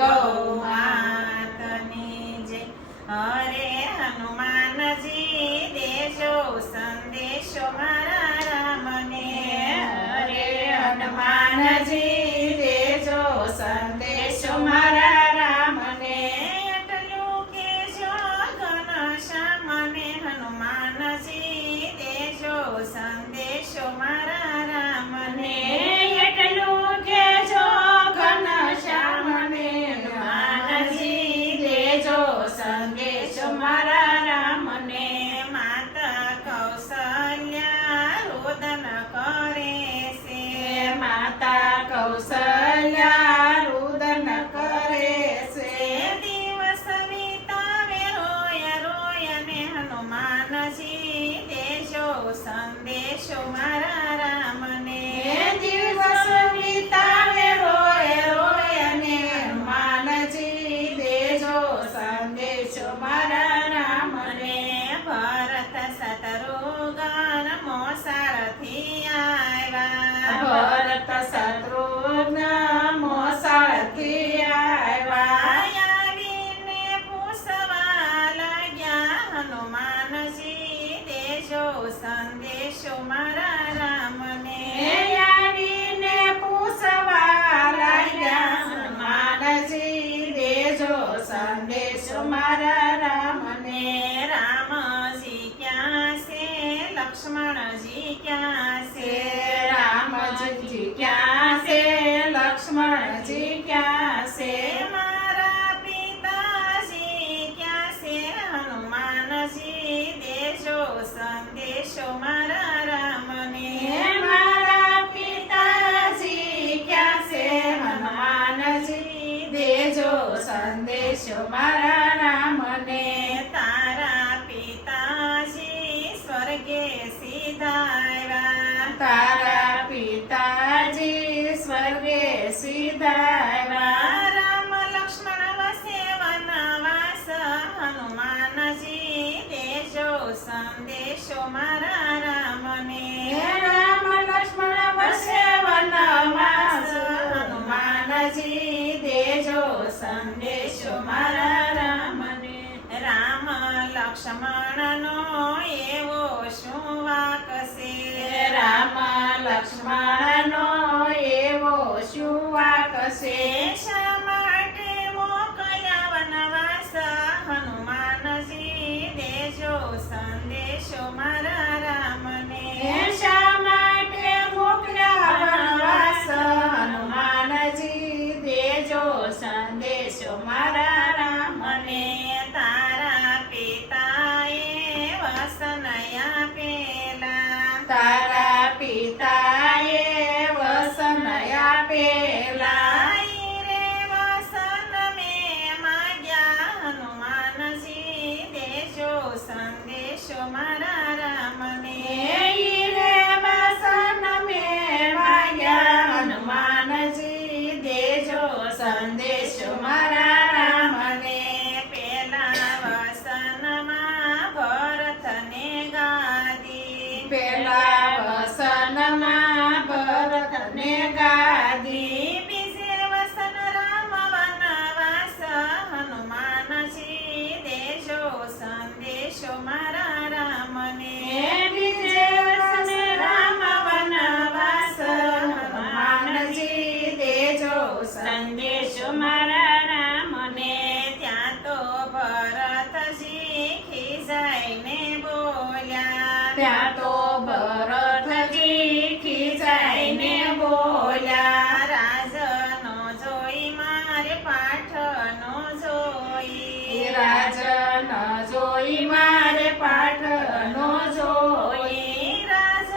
ગૌ માતની જય. હરે હનુમાનજી દેજો સંદેશો મારા રામને. હરે હનુમાનજી દેજો સંદેશો મારા રામને. એટલું કહેજો ઘનશ્યામને હનુમાનજી દેજો સંદેશો મારા રામને. એટલું કહેજો ઘનશ્યામને હનુમાનજી દેજો સંદેશો મારા રામને. માતા કૌશલ્યા રોદન કરે છે. માતા કૌશલ્યા રોદન કરે છે. દિવસ વિતાવે રોય રોય ને હનુમાનજી દેજો સંદેશો મારા રામને. દિવસ વિતાવે રોય રોય ને હનુમાનજી દેજો સંદેશો મારા રામને. ભરત શત્રુઘ્ન મોસાળથી આવ્યા. ભરત શત્રુઘ્ન મોસાળથી આવ્યા. આવીને પૂછવા લાગ્યા હનુમાનજી દેજો સંદેશો મારા રામને. આવીને પૂછવા લાગ્યા હનુમાનજી દેજો સંદેશો મારા રામને. રામજી ક્યાં છે લક્ષ્મણજી ક્યાં છે. રામજી ક્યાં છે લક્ષ્મણજી ક્યાં છે. મારા પિતાજી ક્યાં છે હનુમાનજી દેજો સંદેશો મારા રામને. મારા પિતાજી ક્યાં છે હનુમાનજી દેજો સંદેશો મારા રામને. તારા પિતાજી સ્વર્ગે સીધાવ્યા. તારા પિતાજી સ્વર્ગે સીધાવ્યા. રામ લક્ષ્મણ વસે વનવાસ હનુમાનજી દેજો સંદેશો મારા રામને. રામ લક્ષ્મણ વસે વનવાસ હનુમાનજી દેજો સંદેશો મારા રામને. રામ લક્ષ્મણનો એવો શું વાક છે. રામ લક્ષ્મણનો એવો શું વાક છે. શા માટે મોકલ્યા વનવાસ હનુમાનજી દેજો સંદેશો મારા રામને. શા માટે મોકલ્યા વનવાસ હનુમાનજી દેજો સંદેશો મારા રામને. તારા પિતાએ વસન આપેલા. તારા પિતાએ વસન આપેલા. રે વસન મેં માગ્યા હનુમાનજી દેજો સંદેશો મારા રામને. રે વસન મેં માગ્યા હનુમાનજી દેજો સંદેશો મારા રામને. પેલા વસનમાં ભરતને ગાદી. પેલા વસનમાં ભરતને ગાદી. બીજે વસન રામ વનવાસ હનુમાનજી દેજો સંદેશો મારા રામને. બીજે વસન રામ વનવાસ હનુમાનજી દેજો સંદેશો મારા રામને. ત્યાં તો ભરતજી ખીજાઈને બોલ્યા. ત્યાં તો ભરતજી ખીજાઈને બોલ્યા. રાજનો જોઈ મારે પાઠનો જોઈ. રાજનો જોઈ મારે પાઠનો જોઈ. રાજ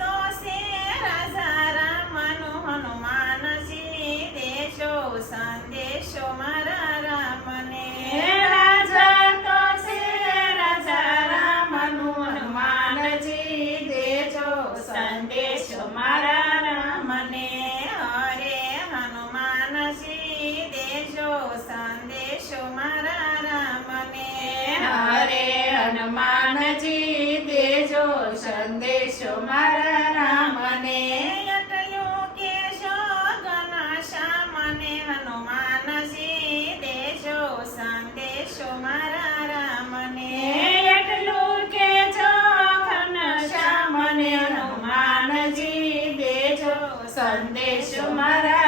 તો છે રાજા રામનું હનુમાનજી દેજો સંદેશો મારા રામને. રાજા તો છે રાજા રામનું હનુમાનજી દેજો સંદેશો મારા રામને. હરે હનુમાનજી દેજો સંદેશો મારા રામને. હરે હનુમાનજી દેજો સંદેશો મારા રામને. એટલું કહેજો ઘનશ્યામને હનુમાનજી સંદેશો મારા